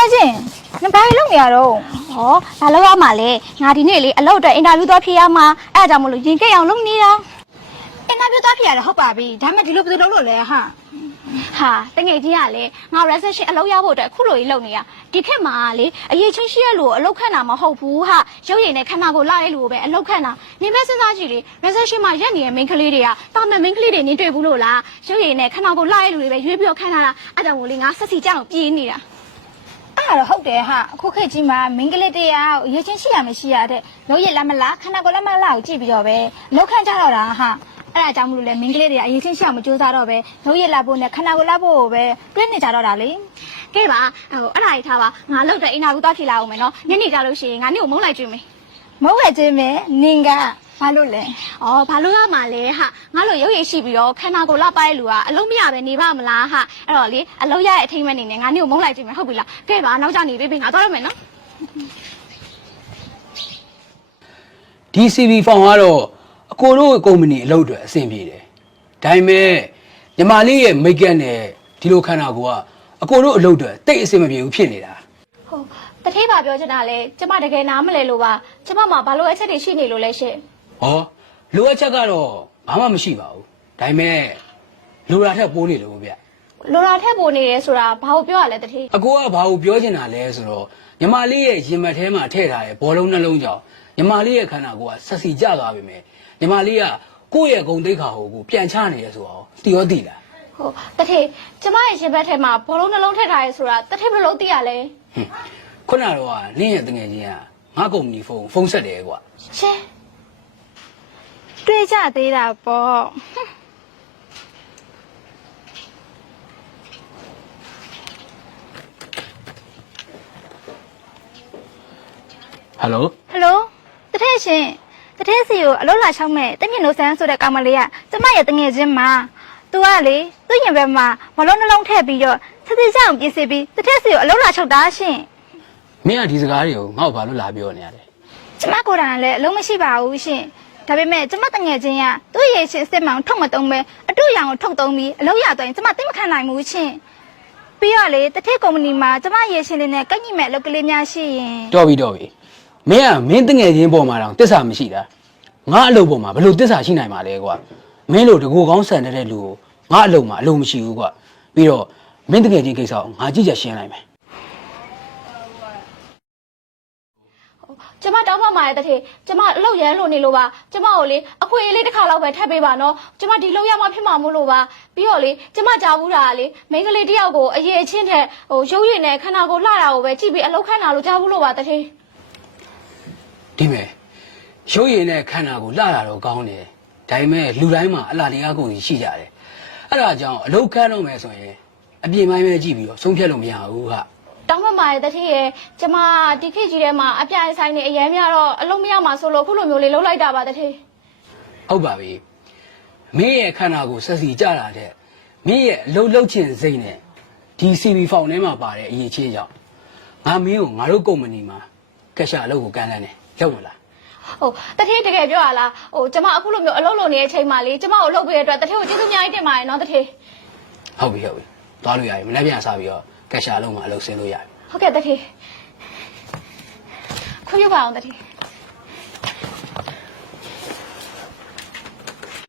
ငယ်ချင်းနင်ဘာလို့လုပ်နေရတော့ဟောဘာလို့ရမှာလဲငါဒီနေ့လေအလုပ်အတွက်အင်တာဗျူးသွားဖြေရမှာအဲ့ဒါကြောင့်မလို့ရင်ကြိတ်အောင်လုပ်နေတာအင်တာဗျူးသွားဖြေရတယ်ဟုတ်ပါပြီဒါမှဒီလိုဘယ်လိုလုပ်လို့လဲဟာတငယ်ချင်းကလေငါ reception အလုပ်ရဖို့အတွက်အခုလိုကြီးလုပ်နေတာဒီခေတ်မှာလေအရေးချင်းရှိရလို့အလုပ်ခန့်တာမဟုတ်ဘူးဟာရုပ်ရည်နဲ့ခန္ဓာကိုယ်လာရဲလို့ပဲအလုပ်ခန့်တာနင်ပဲစဉ်းစားကြည့်လေ reception မှာရက်နေတဲ့ main ကလေးတွေကတာမန် main ကလေးတွေနင်တွေ့ဘူးလို့လားရုပ်ရည်နဲ့ခန္ဓာကိုယ်လာရဲလို့ပဲရွေးပြီးတော့ခန့်ထားတာအဲ့ကြောင့်မို့လေငါဆက်စီကြောင်ပြေးနေတာအဲ့ဒါဟုတ်တယ်ဟာအခုခေတ်ကြီးမှာ main ကလေးတရားအရေးချင်းရှိရမရှိရတဲ့ရုပ်ရည်လက်မလားခန္ဓာကိုယ်လက်မလားကိုကြည့်ပြီးတော့ပဲအလုပ်ခန့်ကြတော့တာဟာအဲ့ဒါကြောင့်မလို့လေမင်းကလေးတွေကအရင်ချင်းရှောက်မကြိုးစားတော့ပဲရုပ်ရည်လာဖို့နဲ့ခန္ဓာကိုယ်လာဖို့ပဲတွင်းနေကြတော့တာလေကဲပါဟိုအဲ့ဒါကြီးထားပါငါလောက်တဲ့အင်တာဗျူးသွားဖြေလာအောင်မယ်နော်ညနေကြလို့ရှိရင်ငါနေ့ကိုမုန်းလိုက်ကြည့်မယ်မုန်းလိုက်ကြည့်မယ်နင်ကဘာလို့လဲဩဘာလို့ရမှာလဲဟာငါလိုရုပ်ရည်ရှိပြီးတော့ခန္ဓာကိုယ်လာပိုင်းလူကအလုံးမရပဲနေပါမလားဟာအဲ့တော့လေအလုံးရရဲ့အထိမ့်မဲ့နေနဲ့ငါနေ့ကိုမုန်းလိုက်ကြည့်မယ်ဟုတ်ပြီလားကဲပါနောက်ကျနေပြီငါသွားရမယ်နော်ဒီ CV ဖောင်ကတော့အကိုတို့ကုမ္ပဏီအလုပ်တွေအဆင်ပြေတယ်ဒါပေမဲ့ညီမလေးရဲ့မိတ်ကပ်နဲ့ဒီလိုခန္ဓာကိုယ်ကအကိုတို့အလုပ်တွေတိတ်အဆင်မပြေဘူးဖြစ်နေတာဟိုတထေးပါပြောချင်တာလေကျမတကယ်နားမလဲလို့ပါကျမမှာဘာလို့အချက်တွေရှိနေလို့လဲရှင့်ဟောလိုအပ်ချက်ကတော့ဘာမှမရှိပါဘူးဒါပေမဲ့လိုတာထက်ပိုးနေလို့ဗျလိုတာထက်ပိုနေတယ်ဆိုတာဘာကိုပြောရလဲတထေးအကိုကဘာကိုပြောချင်တာလဲဆိုတော့ညီမလေးရဲ့ရင်မက်ထဲမှာထည့်ထားတဲ့ဘောလုံးနှလုံးကြောင့်ညီမလေးရဲ့ခန္ဓာကိုယ်ကဆက်စီကျသွားပြီမယ်ညီမလေးကကိုယ့်ရဲ့ဂုဏ်သိက္ခာကိုပြန်ချနေရဆိုတော့တီရောတီလားဟိုတထေးကျမရဲ့ရင်ဘတ်ထဲမှာဘောလုံးနှလုံးထည့်ထားရဲဆိုတာတထေးဘယ်လိုသိရလဲခုနကတော့နင်းရဲ့တငယ်ချင်းကငါကုမ္ပဏီဖုန်းဆက်တယ်ကွာရှင်တွေ့ကြသေးတာပေါ့ဟယ်လိုတထေးရှင်တထေးစီကိုအလို့လာချောင်းမဲ့တညင်လို့ဆန်းဆိုတဲ့ကောင်မလေးကကျမရဲ့တငယ်ချင်းမှာသူကလေသူ့ရင်ဘက်မှာမလုံးနှလုံးထည့်ပြီးတော့စစ်စစ်ကြောင်ပြင်စီပြီးတထေးစီကိုအလို့လာချုပ်တာရှင်မင်းကဒီစကားတွေကိုငါ့ကိုဘာလို့လာပြောနေရလဲကျမကိုယ်တိုင်လည်းအလုံးမရှိပါဘူးရှင်ဒါပေမဲ့ကျမတငယ်ချင်းကသူ့ရဲ့ရှင်စစ်မောင်ထုတ်မတုံးပဲအတူရောင်ကိုထုတ်တုံးပြီးအလို့ရတော့ရင်ကျမသိမခံနိုင်ဘူးရှင်ပြီးတော့လေတထေးကုမ္ပဏီမှာကျမရဲ့ရှင်လေးနဲ့ကန့်ညိမဲ့အလုပ်ကလေးများရှိရင်တော်ပြီမင်းကမင်းတငယ်ချင်းပေါ်မှာတော့တစ္ဆာမရှိတာငါအလုပ်ပေါ်မှာဘယ်လိုတစ္ဆာရှိနိုင်မှာလဲကွာမင်းတို့တကူကောင်းဆန်တဲ့လူကိုငါအလုပ်မှာအလုပ်မရှိဘူးကွာပြီးတော့မင်းတငယ်ချင်းကိစ္စကိုငါကြည့်ချက်ရှင်းလိုက်မယ်ကျမတောင်းပန်ပါတယ်တထေကျမအလုပ်ရမ်းလို့နေလို့ပါကျမကိုလေအခွင့်အရေးလေးတစ်ခါလောက်ပဲထပ်ပေးပါနော်ကျမဒီလောက်ရမှဖြစ်မှာမို့လို့ပါပြီးတော့လေကျမကြားဘူးတာလေမိန်းကလေးတယောက်ကိုအရေးအချင်းတဲ့ဟိုရုပ်ရည်နဲ့ခန္ဓာကိုယ်လှတာကိုပဲကြည့်ပြီးအလုပ်ခန့်တာလို့ကြားဘူးလို့ပါတထေဒီမဲ့ရုပ်ရည်နဲ့ခန္ဓာကိုယ်လှတာတော့ကောင်းတယ်ဒါပေမဲ့လူတိုင်းမှာအလားတရားကိုရှိကြတယ်အဲ့ဒါကြောင့်အလုပ်ခန့်တော့မယ်ဆိုရင်အပြင်ပိုင်းပဲကြည့်ပြီးတော့ဆုံးဖြတ်လို့မရဘူးဟာတောင်းပန်ပါတယ်တထေရဲ့ကျမဒီခေတ်ကြီးထဲမှာအပြိုင်ဆိုင်နေအရင်များတော့အလုံးမရမှာဆိုလို့ခုလိုမျိုးလေးလှုပ်လိုက်တာပါတထေဟုတ်ပါပြီမင်းရဲ့ခန္ဓာကိုယ်ဆက်စီကြတာတဲ့မင်းရဲ့အလုပ်ချင်စိတ်နဲ့ဒီ CV ဖောင်ထဲမှာပါတဲ့အရေးချင်းကြောင့်ငါမင်းကိုငါတို့ကုမ္ပဏီမှာကက်ရှာအလုပ်ကိုကမ်းလှမ်းတယ်ရောက်မလားဟိုတထေတကယ်ပြောရလားဟိုကျမအခုလိုမျိုးအလုပ်လုပ်နေတဲ့အချိန်မှာလေကျမကိုလုပ်ပေးတဲ့အတွက်တထေကိုကျေးဇူးအများကြီးတင်ပါတယ်နော်တထေဟုတ်ပြီသွားလို့ရပြီမနေ့ပြန်စားပြီးတော့ကက်ရှာအလုပ်မှာအလုပ်ဆင်းလို့ရပြီဟုတ်ကဲ့တထေခွင့်ပြုပါအောင်တထေ